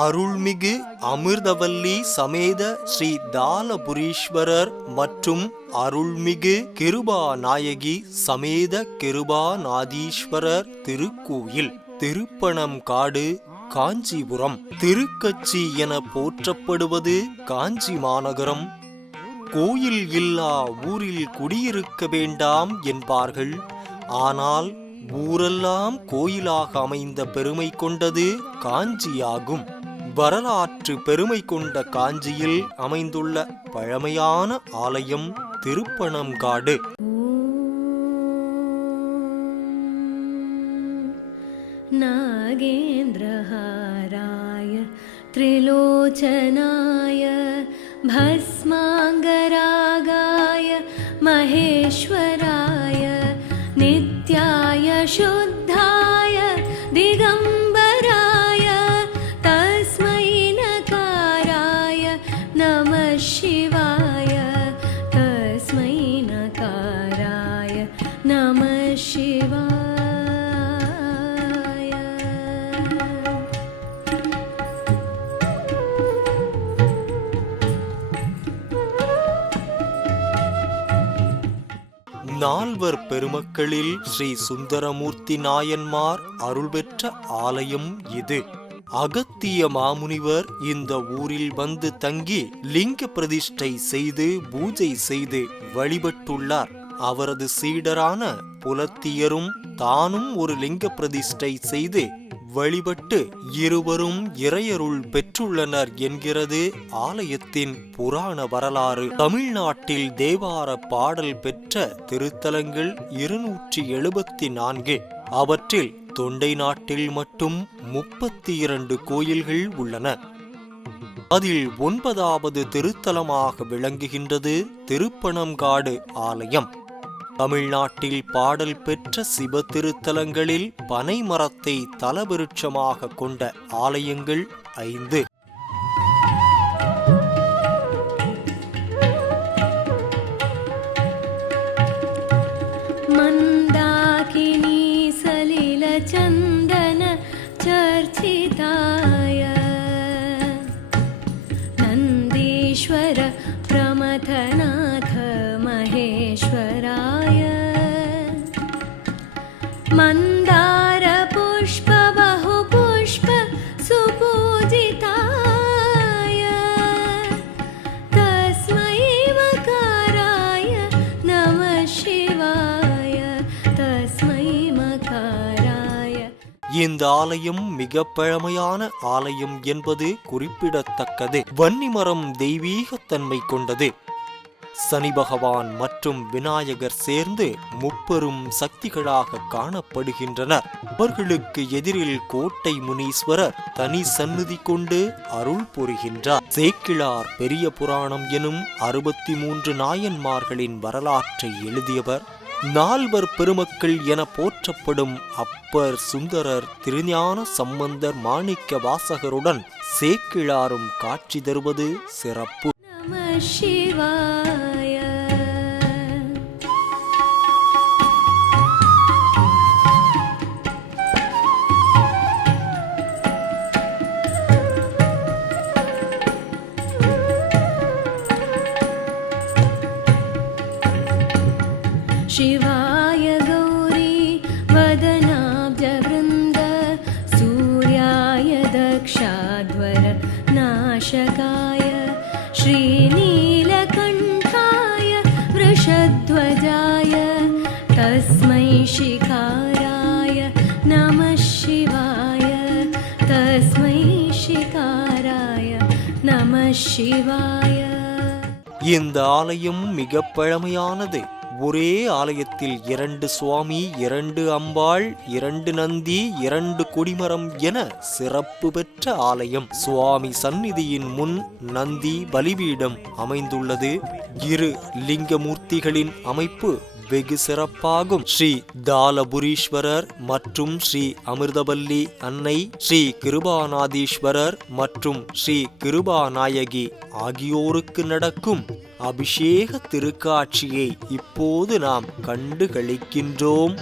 அருள்மிகு அமிர்தவல்லி சமேத ஸ்ரீ தாலபுரீஸ்வரர் மற்றும் அருள்மிகு கிருபாநாயகி சமேத கிருபாநாதீஸ்வரர் திருக்கோயில் திருப்பணம்காடு காஞ்சிபுரம். திருக்கச்சி என போற்றப்படுவது காஞ்சி மாநகரம். கோயில் இல்லா ஊரில் குடியிருக்க வேண்டாம் என்பார்கள். ஆனால் ஊரெல்லாம் கோயிலாக அமைந்த பெருமை கொண்டது காஞ்சியாகும். வரலாற்று பெருமை கொண்ட காஞ்சியில் அமைந்துள்ள பழமையான ஆலயம் திருப்பணம்காடு नागेन्द्रहाराय त्रिलोचनाय भस्माङ्गरागाय महेश्वराय नित्याय शुद्धाय நால்வர் பெருமக்களில் ஸ்ரீ சுந்தரமூர்த்தி நாயன்மார் அருள் பெற்ற ஆலயம் இது. அகத்திய மாமுனிவர் இந்த ஊரில் வந்து தங்கி லிங்க பிரதிஷ்டை செய்து பூஜை செய்து வழிபட்டுள்ளார். அவரது சீடரான புலத்தியரும் தானும் ஒரு லிங்க பிரதிஷ்டை செய்து வழிபட்டு இருவரும் இறையருள் பெற்றுள்ளனர் என்கிறது ஆலயத்தின் புராண வரலாறு. தமிழ்நாட்டில் தேவார பாடல் பெற்ற திருத்தலங்கள் இருநூற்றி எழுபத்தி நான்கு. அவற்றில் தொண்டை நாட்டில் மட்டும் முப்பத்தி இரண்டு கோயில்கள் உள்ளன. அதில் ஒன்பதாவது திருத்தலமாக விளங்குகின்றது திருப்பணங்காடு ஆலயம். தமிழ்நாட்டில் பாடல் பெற்ற சிவ திருத்தலங்களில் பனை மரத்தை தலவிருட்சமாக கொண்ட ஆலயங்கள் ஐந்து. இந்த ஆலயம் மிக பழமையான ஆலயம் என்பது குறிப்பிடத்தக்கது. வன்னிமரம் தெய்வீகத்தன்மை கொண்டது. சனி பகவான் மற்றும் விநாயகர் சேர்ந்து முப்பெரும் சக்திகளாக காணப்படுகின்றனர். அவர்களுக்கு எதிரில் கோட்டை முனீஸ்வரர் தனி சந்நிதி கொண்டு அருள் புரிகின்றார். சேக்கிழார் பெரிய புராணம் எனும் அறுபத்தி மூன்று நாயன்மார்களின் வரலாற்றை எழுதியவர் நால்வர் பெருமக்கள் என போற்றப்படும் அப்பர் சுந்தரர் திருஞான சம்பந்தர் மாணிக்க வாசகருடன் சேக்கிழாரும் காட்சி தருவது சிறப்பு. சிவா சிவாய. இந்த ஆலயம் மிக பழமையானது. ஒரே ஆலயத்தில் இரண்டு சுவாமி இரண்டு அம்பாள் இரண்டு நந்தி இரண்டு கொடிமரம் என சிறப்பு பெற்ற ஆலயம். சுவாமி சந்நிதியின் முன் நந்தி பலிபீடம் அமைந்துள்ளது. இரு லிங்கமூர்த்திகளின் அமைப்பு வெகு சிறப்பாகும். ஸ்ரீ தாலபுரீஸ்வரர் மற்றும் ஸ்ரீ அமிர்தவல்லி அன்னை ஸ்ரீ கிருபாநாதீஸ்வரர் மற்றும் ஸ்ரீ கிருபாநாயகி ஆகியோருக்கு நடக்கும் அபிஷேக திருக்காட்சியை இப்போது நாம் கண்டு கழிக்கின்றோம்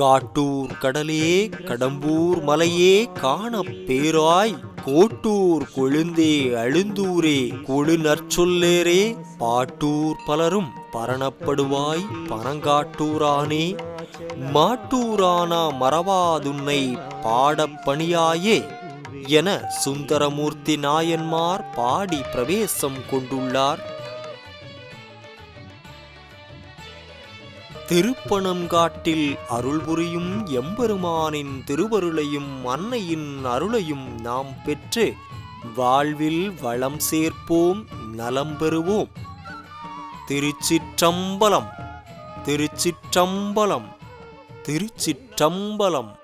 காட்டூர் கடலே கடம்பூர் மலையே காணப் பேராய் கோட்டூர் கொழுந்தே அழுந்தூரே கொழு நற்சொல்லேரே பாட்டூர் பலரும் பரணப்படுவாய் பனங்காட்டூரானே. மாட்டூரானா மறவாதுன்னை பாடப் பணியாயே என சுந்தரமூர்த்தி நாயன்மார் பாடி பிரவேசம் கொண்டுள்ளார். திருப்பணங்காட்டில் அருள் புரியும் எம்பெருமானின் திருவருளையும் அன்னையின் அருளையும் நாம் பெற்று. வாழ்வில் வளம் சேர்ப்போம் நலம் பெறுவோம். திருச்சிற்றம்பலம் திருச்சிற்றம்பலம் திருச்சிற்றம்பலம்.